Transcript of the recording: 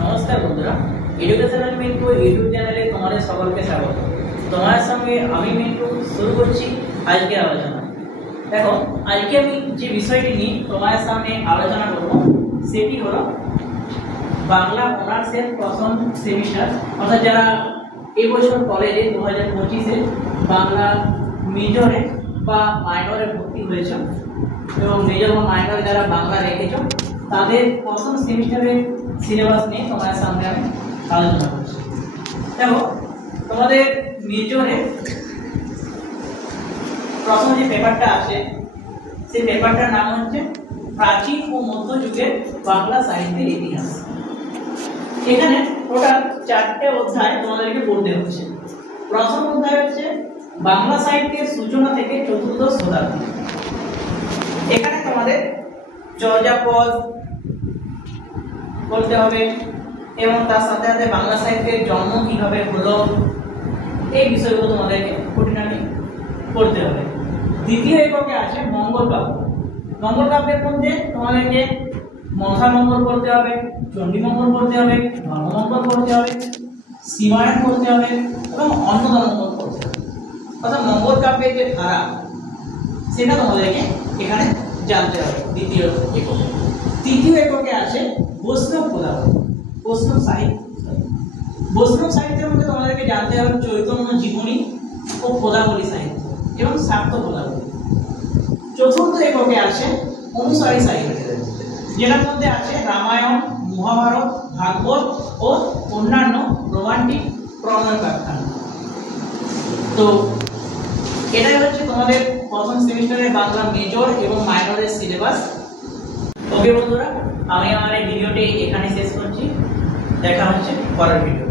নমস্কার বন্ধুরা, educational Mintu YouTube চ্যানেলে তোমাদের সকলকে স্বাগত। তোমার সঙ্গে আমি মিন্টু শুরু করছি আজকের আলোচনা। দেখো, আজকে আমি যে বিষয়টি নিয়ে তোমার সামনে আলোচনা করব সেটি হলো বাংলা অনার্সের প্রথম সেমিস্টার, অর্থাৎ যারা এবছর কলেজে 2025-এ বাংলা মেজরে বা মাইনরে ভর্তি হয়েছ এবং মেজর বা মাইনরে যারা বাংলা রেখেছ তাদের প্রথম সেমিস্টারের সিলেবাস নিয়ে তোমার সামনে আমি আলোচনা করছি। দেখো, তোমাদের মেজরে প্রথম যে পেপারটা আছে সেই পেপারটার নাম হচ্ছে প্রাচীন ও মধ্যযুগের বাংলা সাহিত্যের ইতিহাস। এখানে টোটাল 4টে অধ্যায় তোমাদেরকে পড়তে হচ্ছে। প্রথম অধ্যায় হচ্ছে বাংলা সাহিত্যের সূচনা থেকে চতুর্দশ শতাব্দী। এখানে তোমাদের চর্যাপদ বলতে হবে এবং তার সাথে সাথে বাংলা সাহিত্যের জন্ম কিভাবে হলো এই বিষয়গুলো তোমাদেরকে খুঁটিনাটি পড়তে হবে। দ্বিতীয় এককে আছে মঙ্গল কাব্য। মঙ্গল কাব্যের মধ্যে তোমাদেরকে মনসা মঙ্গল পড়তে হবে, চণ্ডী মঙ্গল পড়তে হবে, ধর্মমঙ্গল পড়তে হবে, সীমায়ন পড়তে হবে এবং অন্নদা মঙ্গল পড়তে হবে। অর্থাৎ মঙ্গল কাব্যের যে ধারা সেটা তোমাদেরকে এখানে জানতে হবে দ্বিতীয় এককে। তৃতীয় এককে আছে বৈষ্ণব পদাবলী, বৈষ্ণব সাহিত্য। বৈষ্ণব সাহিত্যের মধ্যে তোমাদেরকে জানতে হবে চৈতন্য জীবনী ও পদাবলী সাহিত্য এবং শাক্ত পদাবলী। চতুর্থ এককে আছে অনুসারী সাহিত্য, যেটার মধ্যে আছে রামায়ণ, মহাভারত, ভাগবত ও অন্যান্য রোমান্টিক প্রণয় ব্যাখ্যান। তো এটাই হচ্ছে তোমাদের প্রথম সেমিস্টারের বাংলা মেজর এবং মাইনরের সিলেবাস। ওকে বন্ধুরা, আমি আমার এই ভিডিওটি এখানে শেষ করছি। দেখা হচ্ছে পরের ভিডিও।